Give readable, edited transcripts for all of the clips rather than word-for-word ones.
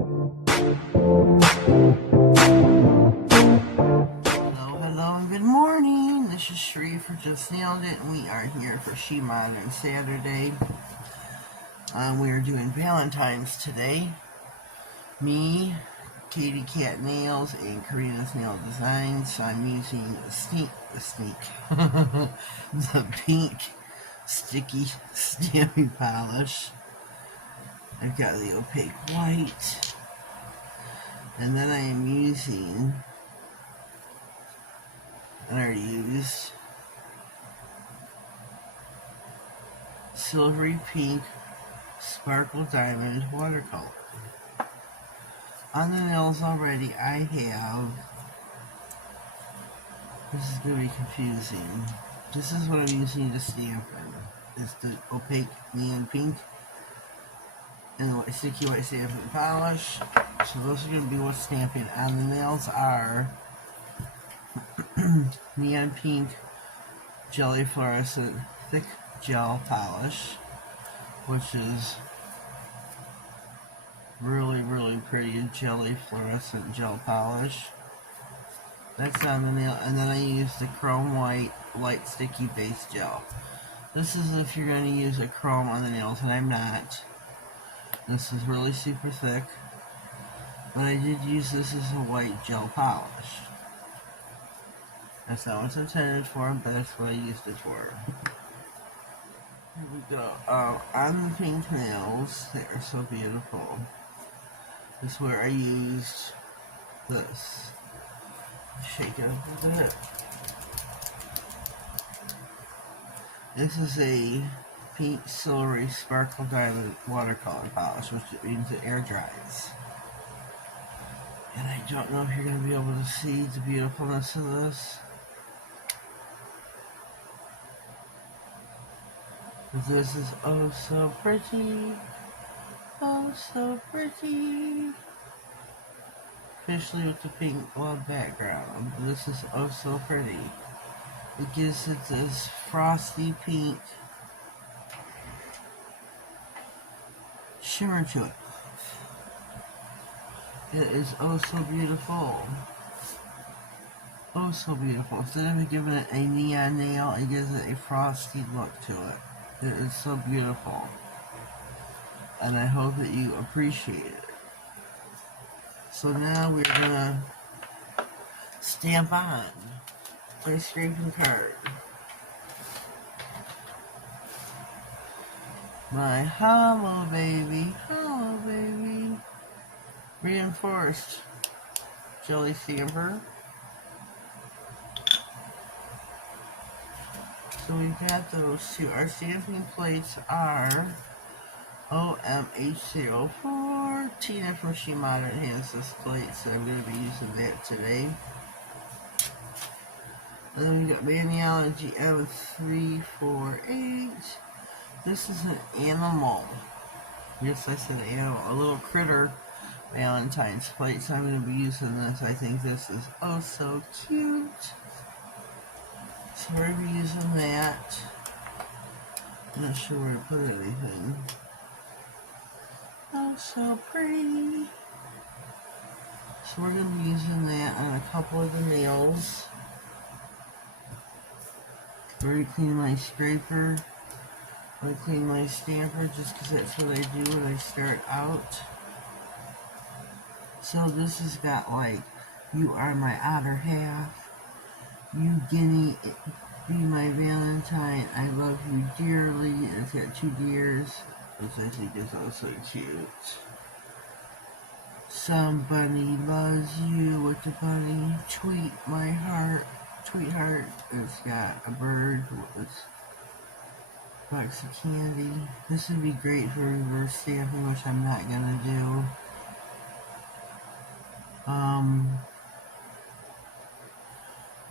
Hello, and good morning. This is Sheree for Just Nailed It, and we are here for SheModern Saturday. We are doing Valentine's today. Me, Katie Cat Nails, and Karina's Nail Designs. So I'm using the pink sticky stamping polish. I've got the opaque white, and then I am using, I already used silvery pink sparkle diamond watercolor. On the nails already, I have, this is going to be confusing. This is what I'm using to stamp in. It's the opaque neon pink and the sticky white stamping polish. So those are going to be what's stamping. On the nails are neon pink jelly fluorescent thick gel polish, which is really, really pretty jelly fluorescent gel polish. That's on the nail, and then I use the chrome white light sticky base gel. This is if you're going to use a chrome on the nails, and I'm not. This is really super thick, but I did use this as a white gel polish. That's not what it's intended for, but that's what I used it for. Here we go. On the pink nails, they are so beautiful. This is where I used this. Shake it up a bit. This is a pink silvery sparkle diamond watercolor polish, which means it air dries. And I don't know if you're going to be able to see the beautifulness of this. But this is oh so pretty. Oh so pretty. Especially with the pink blood background. This is oh so pretty. It gives it this frosty pink shimmer to it. It is oh so beautiful. Oh so beautiful. Instead of giving it a neon nail, it gives it a frosty look to it. It is so beautiful. And I hope that you appreciate it. So now we're gonna stamp on my scraping card. My hollow baby, reinforced jelly stamper. So we've got those two. Our stamping plates are OMH04. Tina from SheModern has this plate, so I'm going to be using that today. And then we got Maniology M348. This is an animal. Yes, I said animal. A little critter Valentine's plate, so I'm going to be using this. I think this is oh so cute. So we're going to be using that. I'm not sure where to put anything. Oh, so pretty. So we're going to be using that on a couple of the nails. We're going to clean my scraper. I'm going to clean my stamper just because that's what I do when I start out. So this has got like, you are my other half. You guinea, be my Valentine. I love you dearly. And it's got two deers, which I think is also cute. Somebody loves you with the bunny. Tweet my heart. Tweetheart. It's got a bird with a box of candy. This would be great for reverse stamping, which I'm not gonna do.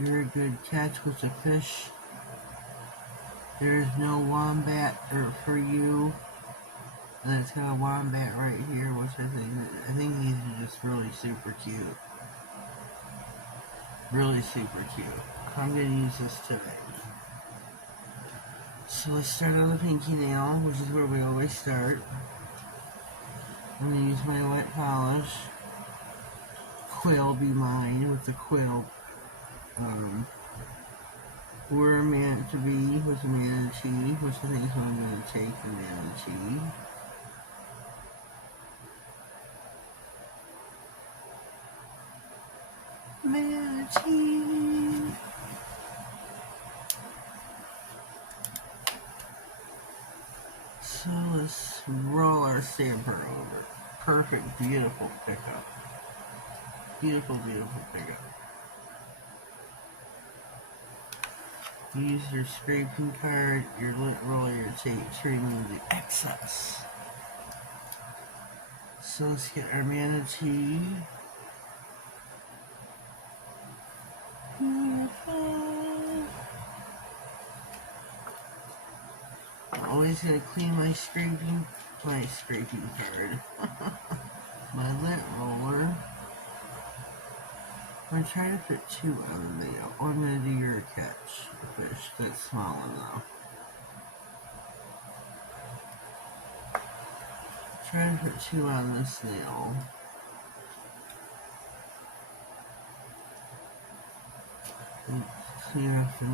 You're a good catch with a fish. There's no wombat for you. And it's got a wombat right here, which I think these are just really super cute. Really super cute. I'm going to use this today. So let's start on the pinky nail, which is where we always start. I'm going to use my wet polish. Quill be mine with the quill. We're meant to be with the manatee, which I think is what I'm going to take the manatee. Manatee. So let's roll our stamper over. Perfect, beautiful pickup. Beautiful, beautiful pickup. Use your scraping card, your lint roller, your tape to remove the excess. So let's get our manatee. Always gonna clean my scraping card. My lint roller. I'm trying to put 2 on the nail. Oh, I'm gonna do your catch fish. That's small enough. Try to put 2 on this nail. And clean up the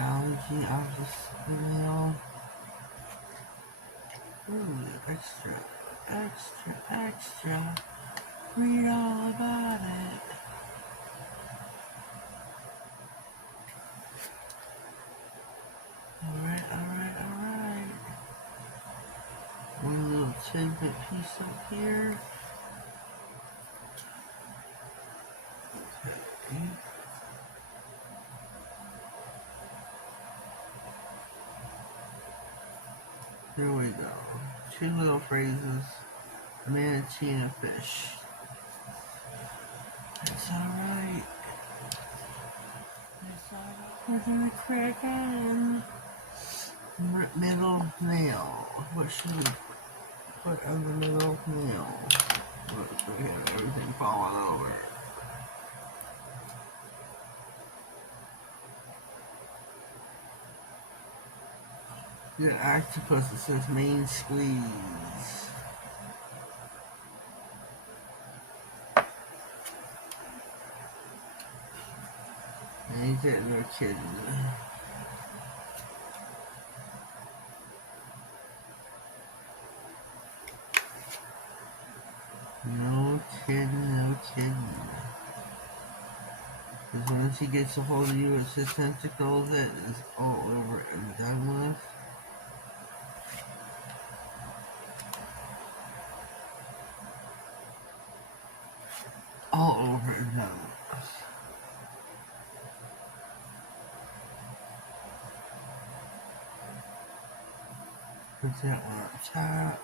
allergy off this nail. Ooh, extra, extra, extra. Read all about it. Alright, alright, alright. One little tidbit piece up here. Okay. There we go. 2 little phrases. A manatee and a fish. That's alright. That's alright. We're gonna crack on. Middle nail. What should we put on the middle nail? Look, we have everything falling over. The octopus, it says main squeeze. Ain't that no kidding? No kidding, no kidding. Because once he gets a hold of you, it's his tentacles that is all over and done with. All over and done with. Put that one on top.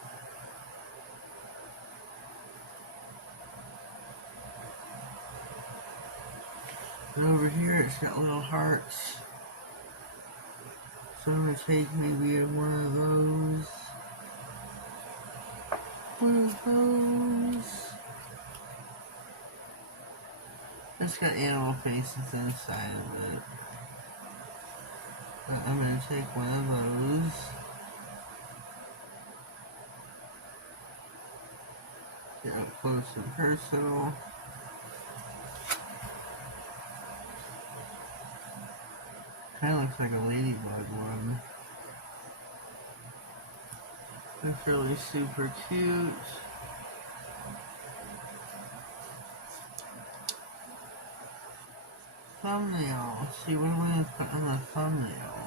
And over here, it's got little hearts. So I'm going to take maybe one of those. One of those. It's got animal faces inside of it. But I'm going to take one of those. Get up close and personal. Kind of looks like a ladybug one. It's really super cute. Thumbnail. See, what am I going to put on the thumbnail?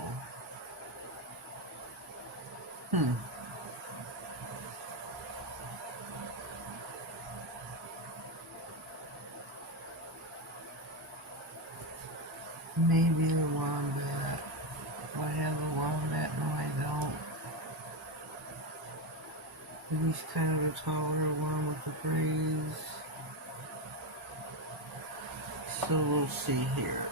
Maybe the wombat. Do I have the wombat? No, I don't. Maybe he's kind of a taller one with the braids. So we'll see here.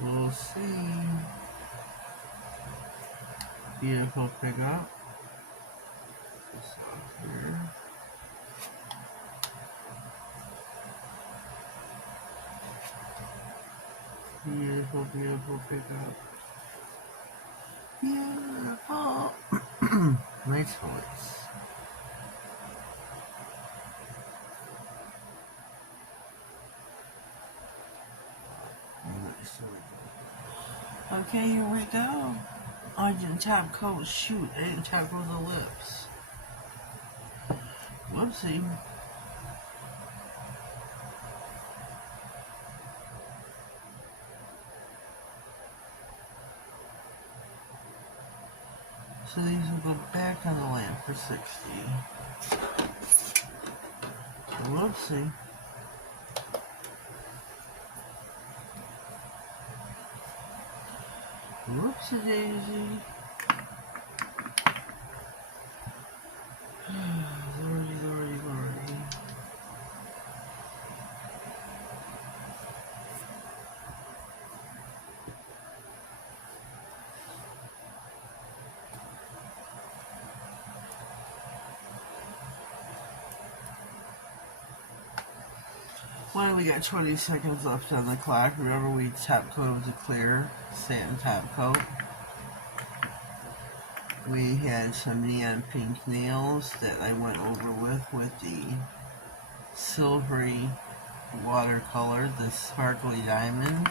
We'll see. Beautiful pickup. This off here. Beautiful, beautiful pickup. beautiful. Nice voice. Okay, here we go. I didn't top coat. Shoot, I didn't top coat the lips. Whoopsie. So these will go back on the lamp for 60. Whoopsie. Whoopsie daisy. Lordy, lordy, lordy. Well, we got 20 seconds left on the clock. Remember, we top coat with a clear satin top coat. We had some neon pink nails that I went over with the silvery watercolor, the sparkly diamond.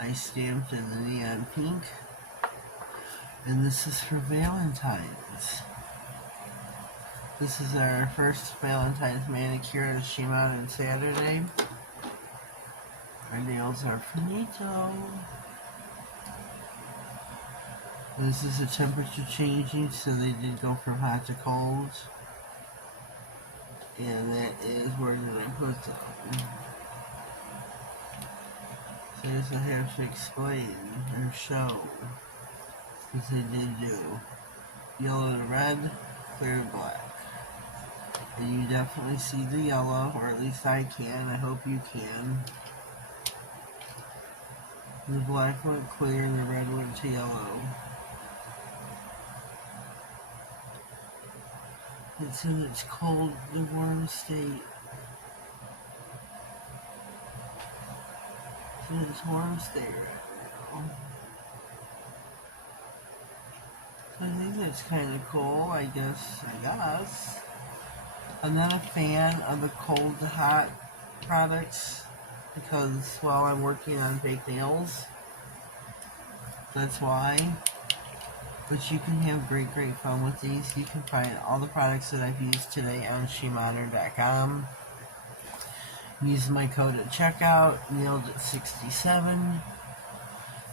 I stamped in the neon pink. And this is for Valentine's. This is our first Valentine's manicure at SheModern Saturday. Our nails are finito. This is a temperature changing, so they did go from hot to cold. And that is, where did I put them? So this I have to explain or show. Because they did do yellow to red, clear to black. And you definitely see the yellow, or at least I can. I hope you can. The black went clear and the red went to yellow. It's in its cold, the warm state. It's in its warm state right now. So I think that's kind of cool, I guess. I'm not a fan of the cold to hot products because, well, I'm working on fake nails. That's why. But you can have great fun with these. You can find all the products that I've used today on SheModern.com. Use my code at checkout, nailed at 67.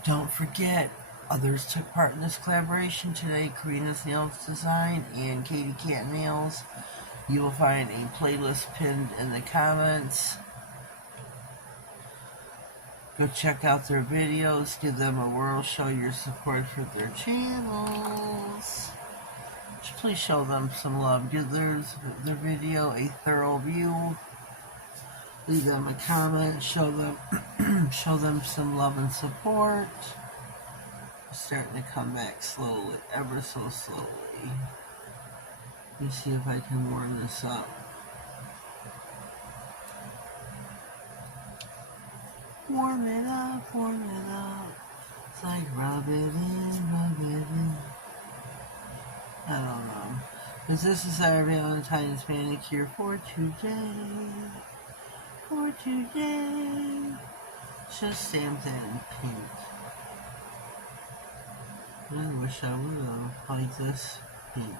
Don't forget, others took part in this collaboration today. Karina's Nails Design and Katie Cat Nails. You will find a playlist pinned in the comments. Go check out their videos, give them a whirl, show your support for their channels. Please show them some love. Give their video a thorough view. Leave them a comment. Show them some love and support. It's starting to come back slowly, ever so slowly. Let me see if I can warm this up. Warm it up, warm it up. It's like rub it in, rub it in. I don't know. Because this is our Valentine's manicure for today. For today. Just stamped that in pink. I wish I would have liked this pink.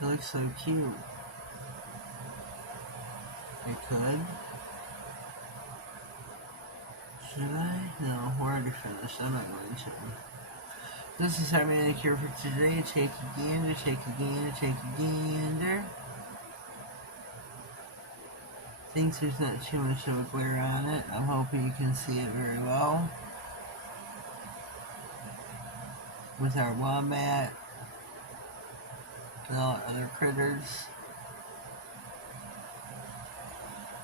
It looks so cute. I could. Should I? No, we're already finished. I'm not going to. This is our manicure for today. Take a gander, take a gander, take a gander. Thinks there's not too much of a glare on it. I'm hoping you can see it very well. With our wombat and all other critters.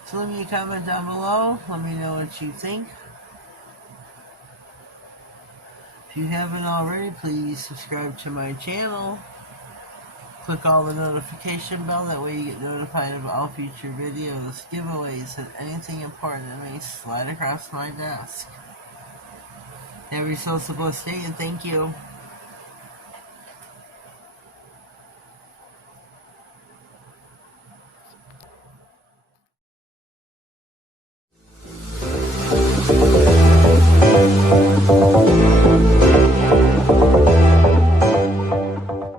So leave me a comment down below. Let me know what you think. If you haven't already, please subscribe to my channel. Click all the notification bell, that way you get notified of all future videos, giveaways, and anything important that may slide across my desk. Have yourselves a blessed day, and thank you.